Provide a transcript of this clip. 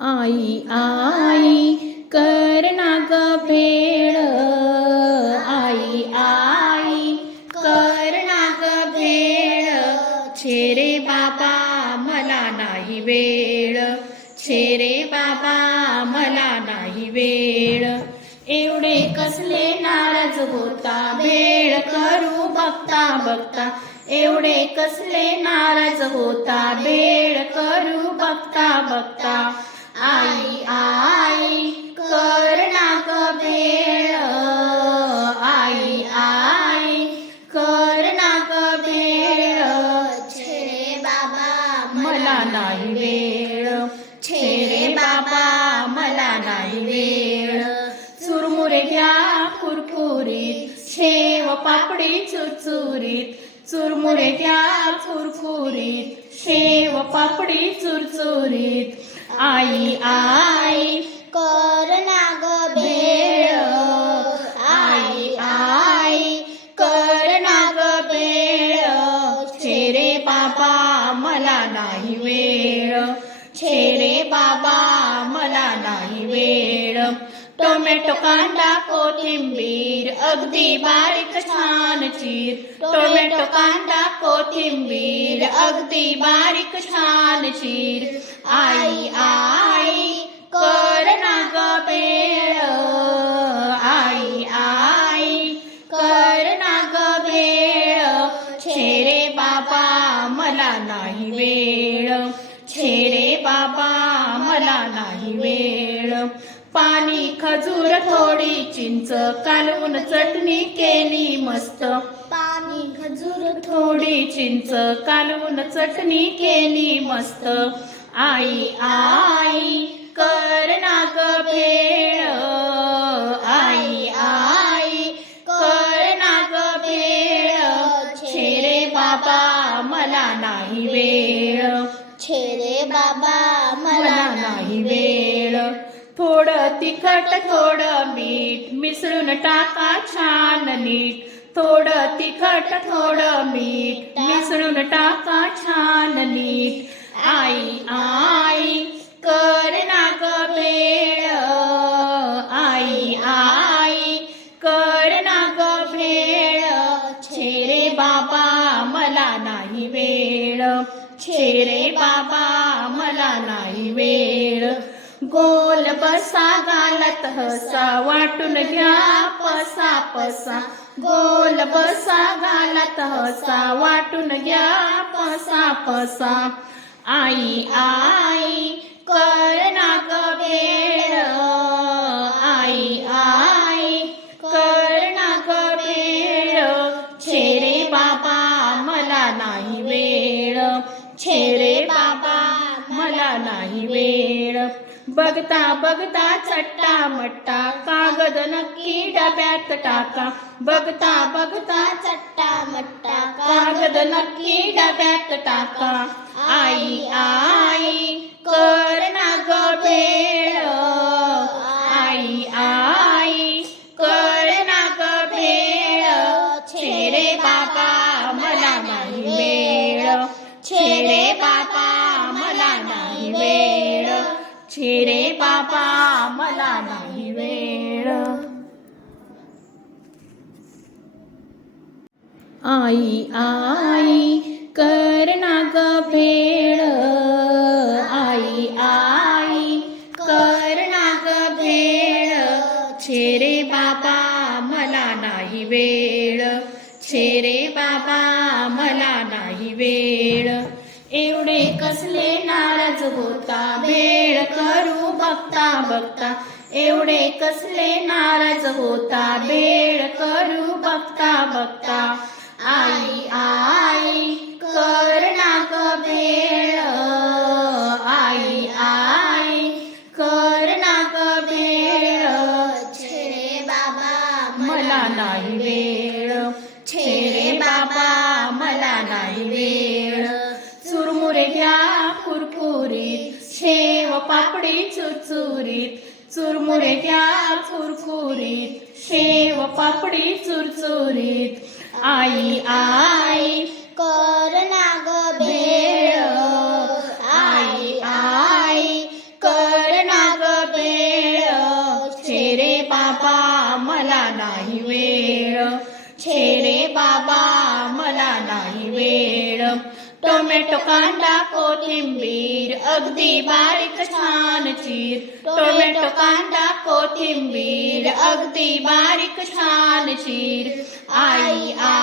आई आई कर ना भेळ. आई आई कर भेळ. छेरे बाबा मला नाही वेळ. छेरे बाबा मला नाही वेळ. एवढे कसले नाराज होता भेळ. करू बघता बघता. एवढे कसले नाराज होता भेळ. करू बघता बघता. आई आई कर ना भेळ आई आई कर ना ग भेळ छे बाबा मला नाही वेळ. छेरे बाबा मला नाही वेळ. चुरमुरे घ्या कुरकुरीत. शेव पापडी चुरचुरीत. चुरमुरे घ्या शेव पापडी चुरचुरीत. आई आई कर नाग भेळ आई आई कर नाग भेळ छेरे बाबा मला नाही वेळ. छेरे बाबा मला नाही वेळ. टोमॅटो कांदा कोथिंबीर अगदी बारीक छान चीर. टोमॅटो कांदा कोथिंबीर अगदी बारीक छान चीर. आई आई कर ना ग भेळ आई आई कर ना ग भेळ छेरे बाबा मला नाही वेळ. छेरे बाबा मला नाही वेळ. पाणी खजूर थोडी चिंच कालवून चटणी केली मस्त. पाणी खजूर थोडी चिंच कालवून चटणी केली मस्त. आई आई कर ना ग भेळ. आई आई कर ना ग भेळ. छे रे बाबा मला नाही वेळ. छे रे बाबा मला नाही वेळ. थोडं तिखट थोडं मीठ मिसळून टाका छान नीट. थोडं तिखट थोडं मीठ मिसळून टाका छान नीट. आई आई कर ना ग भेळ. आई आई कर ना ग भेळ. छेरे बाबा मला नाही वेळ. छेरे बाबा मला नाही वेळ. गोल बसा गालत हसा वाटून घ्या पसा पसा. गोल बसा गालत हसा वाटून घ्या पसा पसा. आई आई कर ना ग वेळ आई आई कर ना ग वेळ छेरे बाबा मला नाही वेळ. छेरे बाबा मला नाही वेळ. बघता बघता चट्टा मट्टा कागद नक्की डब्यात टाका. बघता बघता चट्टा मट्टा कागद नक्की डब्यात टाका. आई आई कर ना ग भेळ आई आई कर ना ग भेळ छेरे बाबा मला नाही वेळ छे छेरे बाबा मला नाही वेळ. आई आई कर ना ग भेळ. आई आई कर ना ग भेळ. छेरे बाबा मला नाही वेळ. छेरे बाबा मला नाही वेळ. एवढे कसले नाराज होता भेळ बघता बघता. एवढे कसले नाराज होता. बेड करू बघता बघता. आई आई कर नाक भेळ आई आई कर नाक भेळ छे बाबा मला नाही पापडी चुरचुरीत चुरमुरे त्या चुरचुरीत शेव पापडी चुरचुरीत. आई आई कर नाग भेळ आई आई कर नाग भेळ छेरे बाबा मला नाही वेळ. छेरे बाबा मला नाही वेळ. टोमॅटो कांदा कोथिंबीर अगदी बारीक छान चीर. टोमॅटो कांदा कोथिंबीर अगदी बारीक छान चीर. आई आई